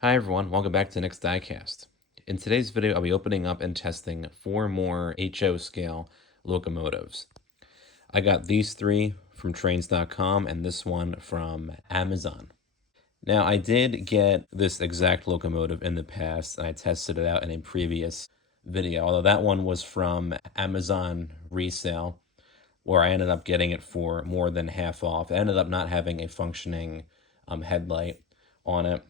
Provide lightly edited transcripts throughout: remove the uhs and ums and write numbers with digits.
Hi everyone, welcome back to the next diecast. In today's video, I'll be opening up and testing 4 more HO scale locomotives. I got these 3 from trains.com and this one from Amazon. Now, I did get this exact locomotive in the past and I tested it out in a previous video, although that one was from Amazon resale where I ended up getting it for more than half off. It ended up not having a functioning headlight on it.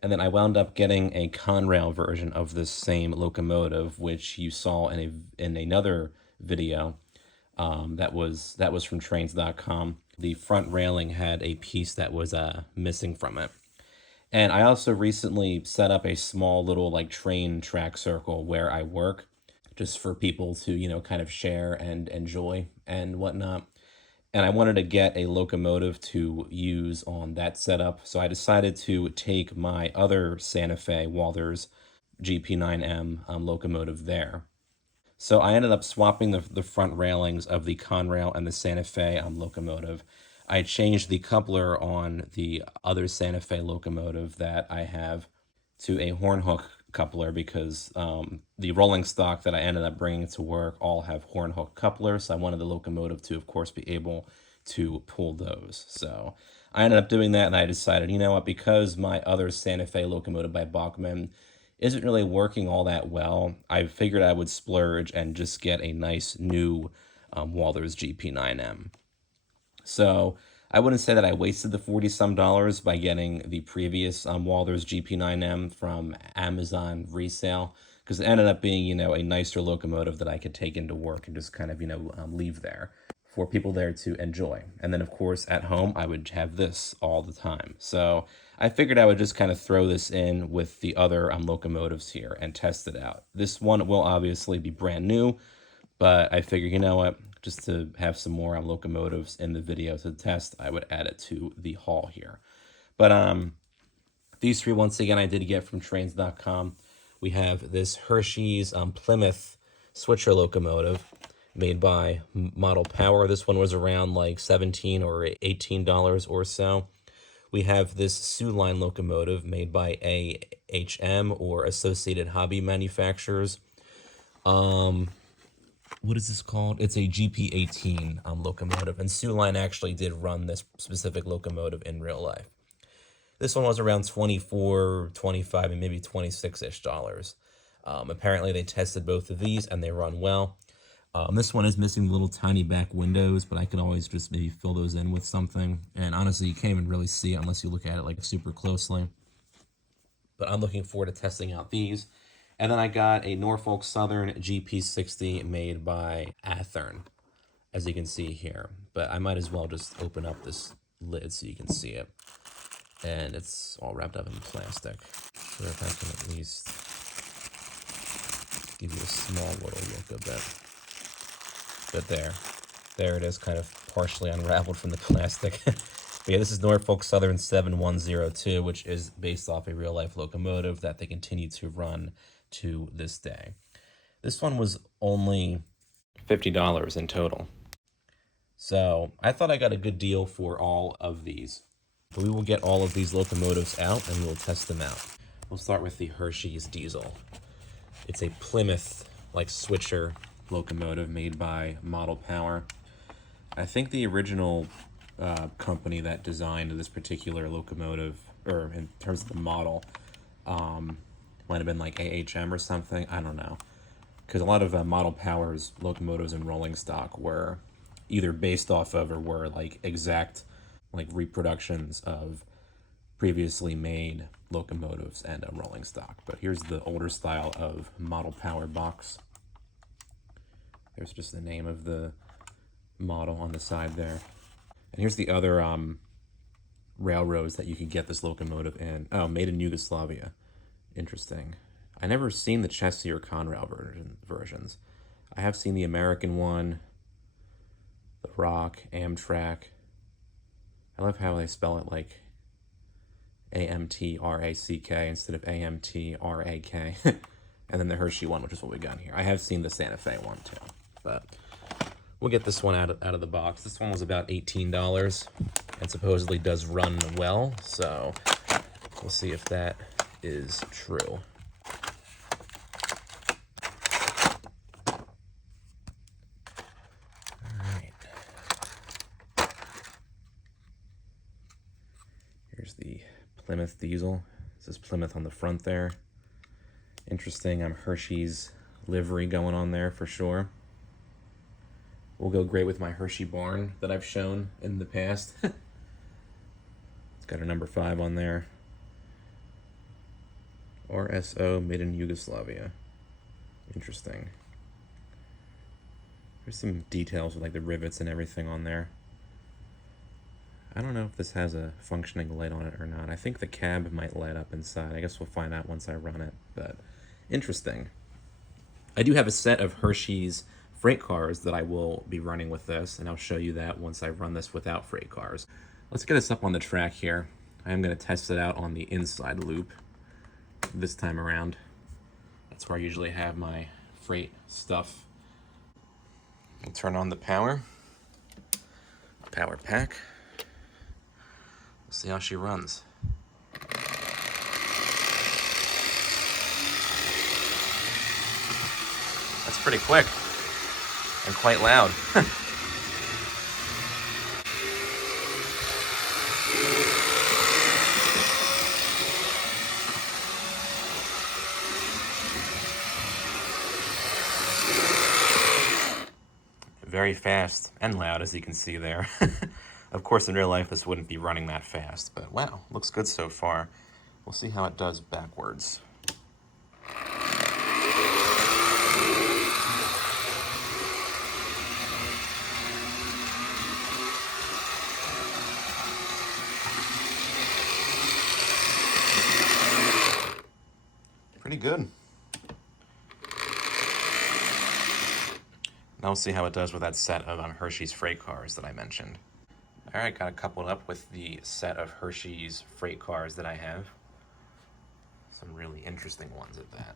And then I wound up getting a Conrail version of this same locomotive, which you saw in another video that was from trains.com. The front railing had a piece that was missing from it. And I also recently set up a small little like train track circle where I work, just for people to, kind of share and enjoy and whatnot. And I wanted to get a locomotive to use on that setup. So I decided to take my other Santa Fe Walthers GP9M locomotive there. So I ended up swapping the front railings of the Conrail and the Santa Fe locomotive. I changed the coupler on the other Santa Fe locomotive that I have to a horn hook coupler because the rolling stock that I ended up bringing to work all have horn hook couplers. So I wanted the locomotive to, of course, be able to pull those. So I ended up doing that, and I decided, you know what, because my other Santa Fe locomotive by Bachmann isn't really working all that well, I figured I would splurge and just get a nice new Walthers GP9M. So I wouldn't say that I wasted the 40 some dollars by getting the previous Walthers GP9M from Amazon resale, because it ended up being, a nicer locomotive that I could take into work and just kind of, leave there for people there to enjoy. And then, of course, at home, I would have this all the time. So I figured I would just kind of throw this in with the other locomotives here and test it out. This one will obviously be brand new, but I figured, you know what, just to have some more locomotives in the video to test, I would add it to the haul here. But these 3, once again, I did get from trains.com. We have this Hershey's Plymouth switcher locomotive made by Model Power. This one was around like $17 or $18 or so. We have this Soo Line locomotive made by AHM or Associated Hobby Manufacturers. What is this called? It's a GP18 locomotive, and Soo Line actually did run this specific locomotive in real life. This one was around $24, $25, and maybe $26-ish dollars. Apparently, they tested both of these, and they run well. This one is missing little tiny back windows, but I can always just maybe fill those in with something. And honestly, you can't even really see it unless you look at it like super closely. But I'm looking forward to testing out these. And then I got a Norfolk Southern GP60 made by Athearn, as you can see here. But I might as well just open up this lid so you can see it. And it's all wrapped up in plastic. So if I can at least give you a small little look of it. But there it is, kind of partially unraveled from the plastic. But yeah, this is Norfolk Southern 7102, which is based off a real-life locomotive that they continue to run to this day. This one was only $50 in total. So I thought I got a good deal for all of these. But we will get all of these locomotives out and we'll test them out. We'll start with the Hershey's diesel. It's a Plymouth like switcher locomotive made by Model Power. I think the original company that designed this particular locomotive, or in terms of the model, might have been like AHM or something. I don't know, because a lot of Model Power's locomotives and rolling stock were either based off of or were like exact like reproductions of previously made locomotives and rolling stock. But here's the older style of Model Power box. There's just the name of the model on the side there. And here's the other railroads that you could get this locomotive in. Oh, made in Yugoslavia. Interesting. I never seen the chassis or Conrail versions. I have seen the American one, the Rock, Amtrak. I love how they spell it like AMTRACK instead of AMTRAK. And then the Hershey one, which is what we got here. I have seen the Santa Fe one too. But we'll get this one out of the box. This one was about $18 and supposedly does run well, so we'll see if that is true. Here's the Plymouth diesel. It says Plymouth on the front there. Interesting, Hershey's livery going on there for sure. Will go great with my Hershey barn that I've shown in the past. It's got a number 5 on there. RSO, made in Yugoslavia. Interesting. There's some details with like the rivets and everything on there. I don't know if this has a functioning light on it or not. I think the cab might light up inside. I guess we'll find out once I run it, but interesting. I do have a set of Hershey's freight cars that I will be running with this, and I'll show you that once I run this without freight cars. Let's get us up on the track here. I am going to test it out on the inside loop this time around. That's where I usually have my freight stuff. I'll turn on the power pack. We'll see how she runs. That's pretty quick and quite loud. Very fast and loud, as you can see there. Of course, in real life, this wouldn't be running that fast, but wow, looks good so far. We'll see how it does backwards. Pretty good. Now we'll see how it does with that set of Hershey's freight cars that I mentioned. All right, got it coupled up with the set of Hershey's freight cars that I have. Some really interesting ones at that.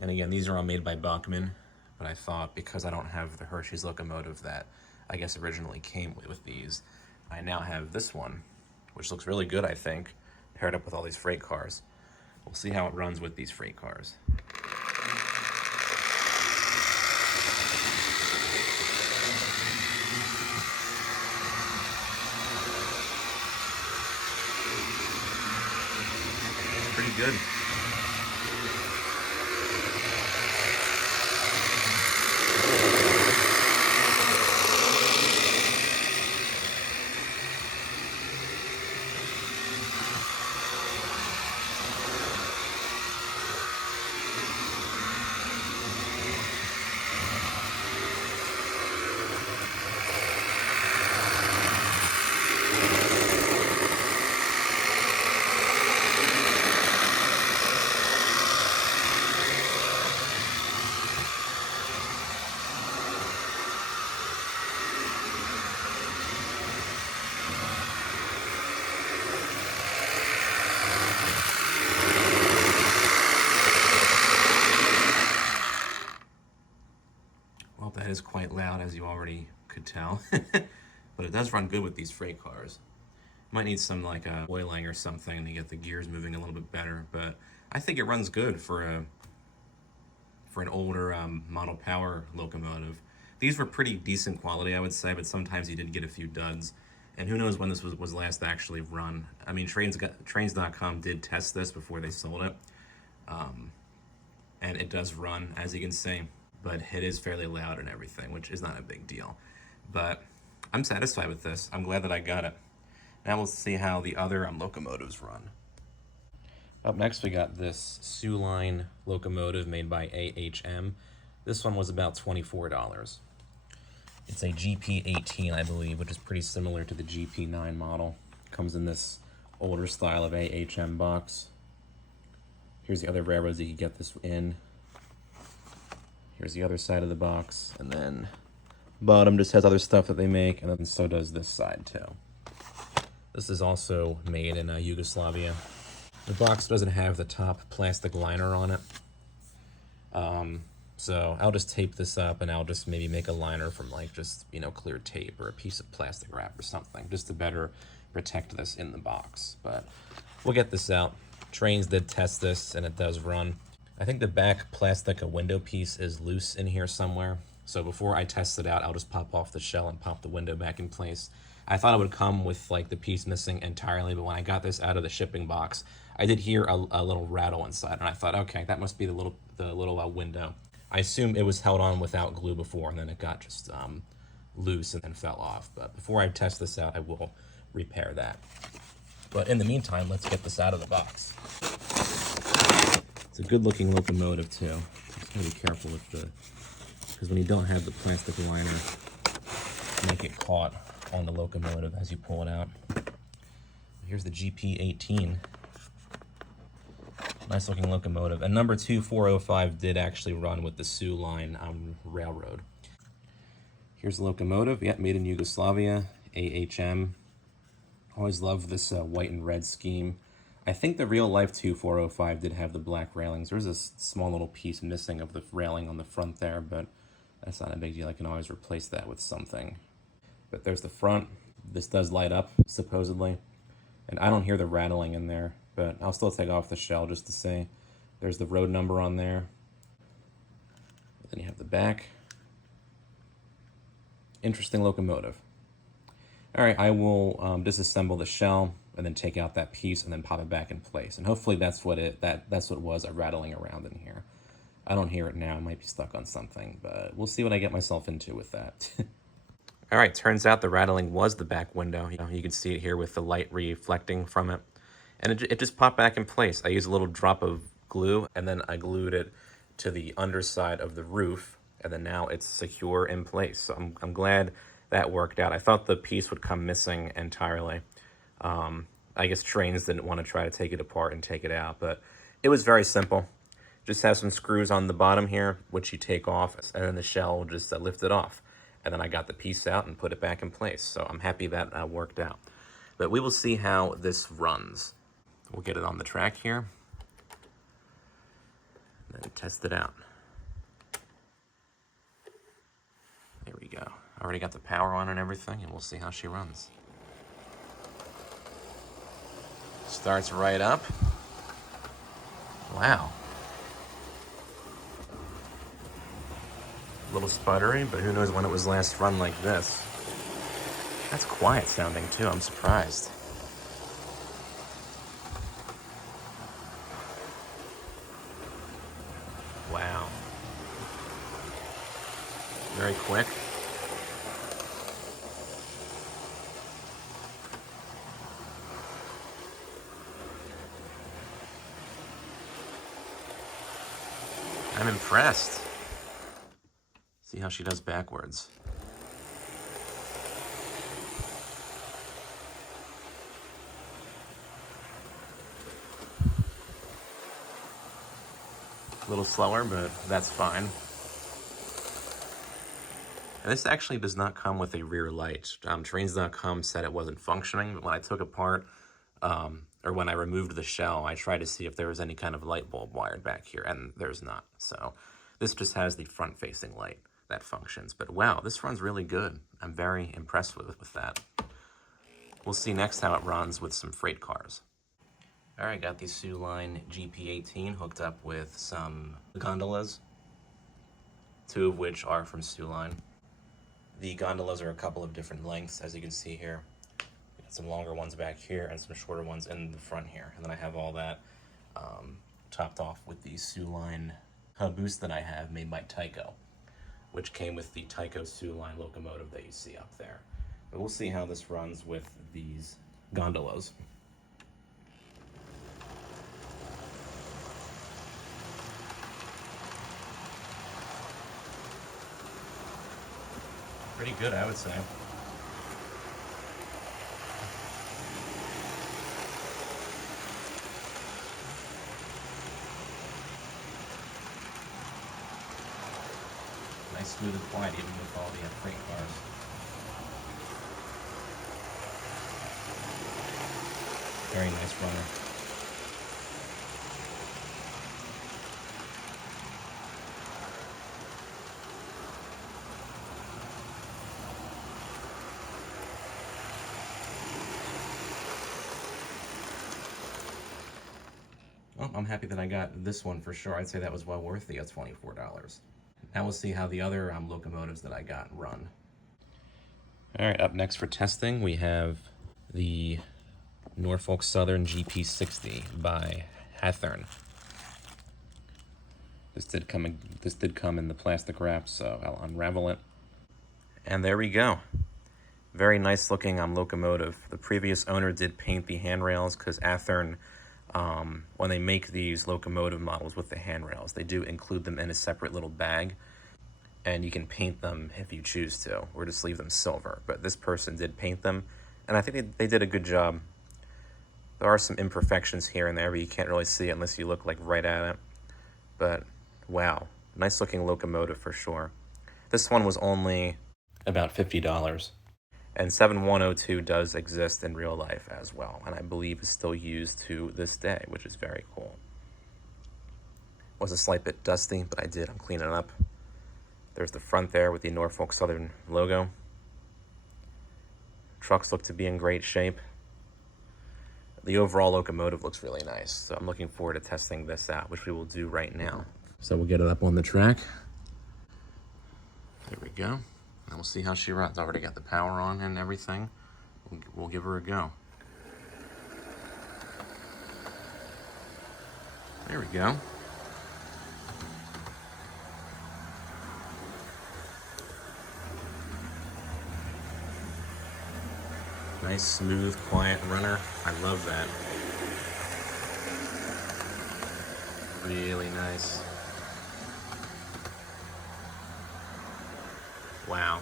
And again, these are all made by Bachmann, but I thought because I don't have the Hershey's locomotive that I guess originally came with these, I now have this one, which looks really good, I think, paired up with all these freight cars. We'll see how it runs with these freight cars. Pretty good. Well, that is quite loud, as you already could tell, but it does run good with these freight cars. Might need some like oiling or something to get the gears moving a little bit better, but I think it runs good for an older model power locomotive. These were pretty decent quality, I would say, but sometimes you did get a few duds. And who knows when this was last actually run. I mean, Trains.com did test this before they sold it. And it does run, as you can see, but it is fairly loud and everything, which is not a big deal. But I'm satisfied with this. I'm glad that I got it. Now we'll see how the other locomotives run. Up next, we got this Soo Line locomotive made by AHM. This one was about $24. It's a GP18, I believe, which is pretty similar to the GP9 model. Comes in this older style of AHM box. Here's the other railroads you could get this in. Here's the other side of the box, and then bottom just has other stuff that they make, and then so does this side too. This is also made in Yugoslavia. The box doesn't have the top plastic liner on it. So I'll just tape this up, and I'll just maybe make a liner from like just, clear tape or a piece of plastic wrap or something, just to better protect this in the box. But we'll get this out. Trains did test this, and it does run. I think the back plastic window piece is loose in here somewhere. So before I test it out, I'll just pop off the shell and pop the window back in place. I thought it would come with like the piece missing entirely, but when I got this out of the shipping box, I did hear a little rattle inside, and I thought, okay, that must be the little window. I assume it was held on without glue before, and then it got just loose and then fell off. But before I test this out, I will repair that. But in the meantime, let's get this out of the box. It's a good looking locomotive too. Just gotta be careful with because when you don't have the plastic liner, you might get caught on the locomotive as you pull it out. Here's the GP18. Nice looking locomotive. And number 2405 did actually run with the Soo Line railroad. Here's the locomotive. Yep, made in Yugoslavia, AHM. Always love this white and red scheme. I think the real life 2405 did have the black railings. There's a small little piece missing of the railing on the front there, but that's not a big deal. I can always replace that with something. But there's the front. This does light up, supposedly. And I don't hear the rattling in there, but I'll still take off the shell just to see. There's the road number on there. Then you have the back. Interesting locomotive. All right, I will disassemble the shell and then take out that piece and then pop it back in place. And hopefully that's what it was, a rattling around in here. I don't hear it now. It might be stuck on something, but we'll see what I get myself into with that. All right, turns out the rattling was the back window. You can see it here with the light reflecting from it. And it just popped back in place. I used a little drop of glue, and then I glued it to the underside of the roof, and then now it's secure in place. So I'm glad that worked out. I thought the piece would come missing entirely. I guess Trains didn't want to try to take it apart and take it out, but it was very simple. Just have some screws on the bottom here, which you take off, and then the shell will just lift it off. And then I got the piece out and put it back in place. So I'm happy that worked out. But we will see how this runs. We'll get it on the track here, and then test it out. There we go. Already got the power on and everything, and we'll see how she runs. Starts right up. Wow. A little sputtery, but who knows when it was last run like this. That's quiet sounding too, I'm surprised. Wow. Very quick. I'm impressed. See how she does backwards. A little slower, but that's fine. And this actually does not come with a rear light. Trains.com said it wasn't functioning, but when I took apart, or when I removed the shell, I tried to see if there was any kind of light bulb wired back here, and there's not. So this just has the front-facing light that functions. But wow, this runs really good. I'm very impressed with that. We'll see next how it runs with some freight cars. All right, got the Soo Line GP18 hooked up with some gondolas, 2 of which are from Soo Line. The gondolas are a couple of different lengths, as you can see here. Got some longer ones back here and some shorter ones in the front here. And then I have all that topped off with the Soo Line hub boost that I have made by Tyco, which came with the Tyco Soo Line locomotive that you see up there. But we'll see how this runs with these gondolas. Pretty good, I would say. Nice smooth and quiet even with all the freight cars. Very nice runner. Well, I'm happy that I got this one for sure. I'd say that was well worth the $24. Now we'll see how the other locomotives that I got run. All right, up next for testing, we have the Norfolk Southern GP60 by Hathern. This did come in the plastic wrap, so I'll unravel it. And there we go. Very nice looking locomotive. The previous owner did paint the handrails because Athearn, when they make these locomotive models with the handrails, they do include them in a separate little bag, and you can paint them if you choose to, or just leave them silver. But this person did paint them, and I think they did a good job. There are some imperfections here and there, but you can't really see it unless you look like right at it. But wow, nice looking locomotive for sure. This one was only about $50. And 7102 does exist in real life as well, and I believe is still used to this day, which is very cool. Was a slight bit dusty, but I'm cleaning it up. There's the front there with the Norfolk Southern logo. Trucks look to be in great shape. The overall locomotive looks really nice, so I'm looking forward to testing this out, which we will do right now. So we'll get it up on the track. There we go. And we'll see how she runs. Already got the power on and everything. We'll give her a go. There we go. Nice, smooth, quiet runner. I love that. Really nice. Wow.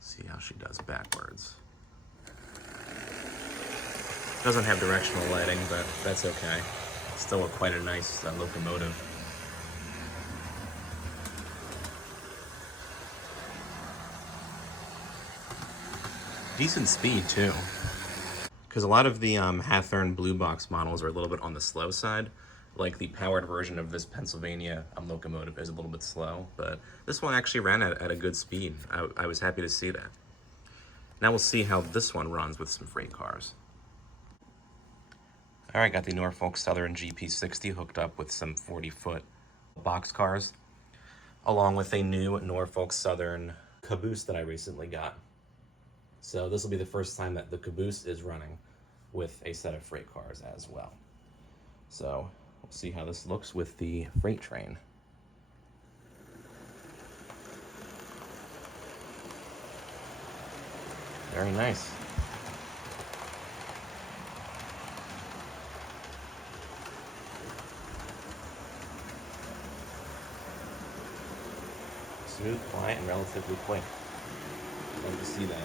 See how she does backwards. Doesn't have directional lighting, but that's okay. Still quite a nice locomotive. Decent speed too. Because a lot of the Hathern Blue Box models are a little bit on the slow side. Like the powered version of this Pennsylvania locomotive is a little bit slow, but this one actually ran at a good speed. I was happy to see that. Now we'll see how this one runs with some freight cars. All right, got the Norfolk Southern GP60 hooked up with some 40-foot box cars, along with a new Norfolk Southern caboose that I recently got. So this will be the first time that the caboose is running with a set of freight cars as well. So we'll see how this looks with the freight train. Very nice. Smooth, quiet, and relatively quick. Love to see that.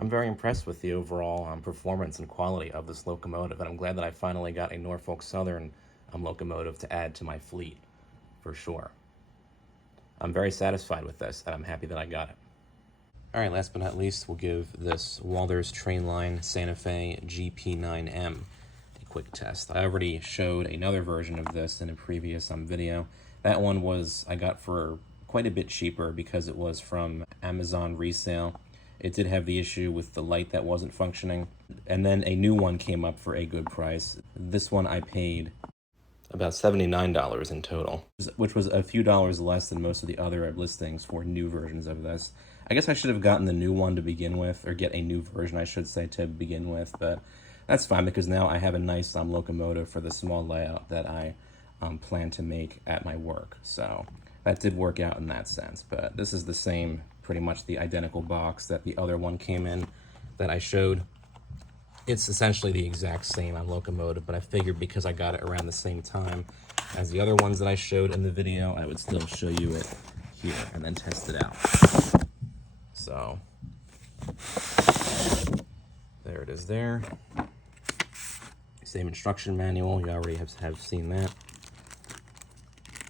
I'm very impressed with the overall performance and quality of this locomotive, and I'm glad that I finally got a Norfolk Southern locomotive to add to my fleet, for sure. I'm very satisfied with this, and I'm happy that I got it. All right, last but not least, we'll give this Walthers Trainline Santa Fe GP9M a quick test. I already showed another version of this in a previous video. That one I got for quite a bit cheaper because it was from Amazon resale. It did have the issue with the light that wasn't functioning. And then a new one came up for a good price. This one I paid about $79 in total, which was a few dollars less than most of the other listings for new versions of this. I guess I should have gotten the new one to begin with, or get a new version, I should say, to begin with, but that's fine because now I have a nice locomotive for the small layout that I plan to make at my work. So that did work out in that sense, but this is the same, pretty much the identical box that the other one came in. that I showed. It's essentially the exact same on Locomotive, but I figured because I got it around the same time as the other ones that I showed in the video, I would still show you it here and then test it out. So there it is there. Same instruction manual, you already have seen that.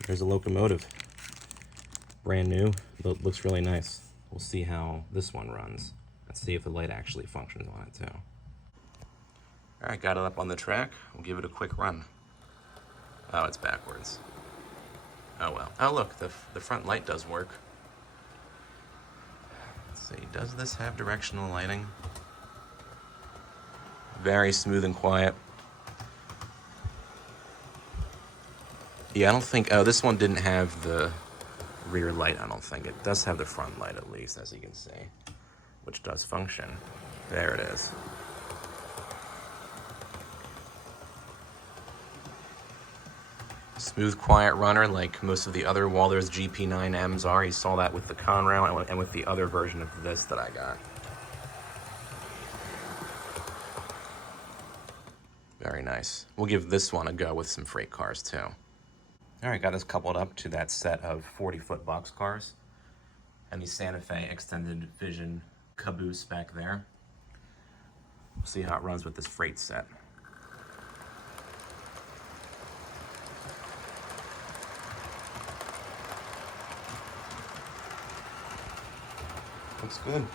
There's a Locomotive. Brand new, looks really nice. We'll see how this one runs. Let's see if the light actually functions on it too. All right, got it up on the track. We'll give it a quick run. Oh, it's backwards. Oh well. Oh look, the front light does work. Let's see, does this have directional lighting? Very smooth and quiet. Yeah, I don't think, oh, this one didn't have the rear light, I don't think. It does have the front light at least, as you can see, which does function. There it is. Smooth, quiet runner like most of the other Walther's GP9Ms are. You saw that with the Conrail and with the other version of this that I got. Very nice. We'll give this one a go with some freight cars too. All right, got this coupled up to that set of 40-foot box cars and the Santa Fe Extended Vision caboose back there. We'll see how it runs with this freight set. Looks good.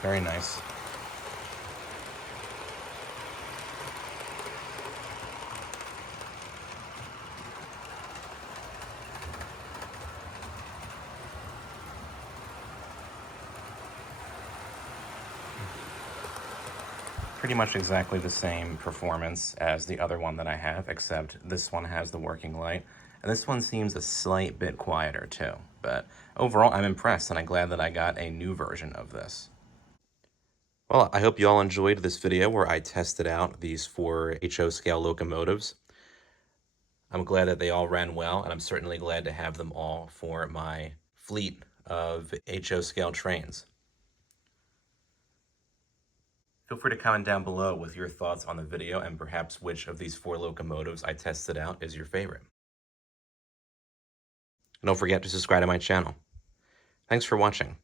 Very nice. Pretty much exactly the same performance as the other one that I have, except this one has the working light. And this one seems a slight bit quieter too. But overall, I'm impressed, and I'm glad that I got a new version of this. Well, I hope you all enjoyed this video where I tested out these 4 HO scale locomotives. I'm glad that they all ran well, and I'm certainly glad to have them all for my fleet of HO scale trains. Feel free to comment down below with your thoughts on the video and perhaps which of these 4 locomotives I tested out is your favorite. And don't forget to subscribe to my channel. Thanks for watching.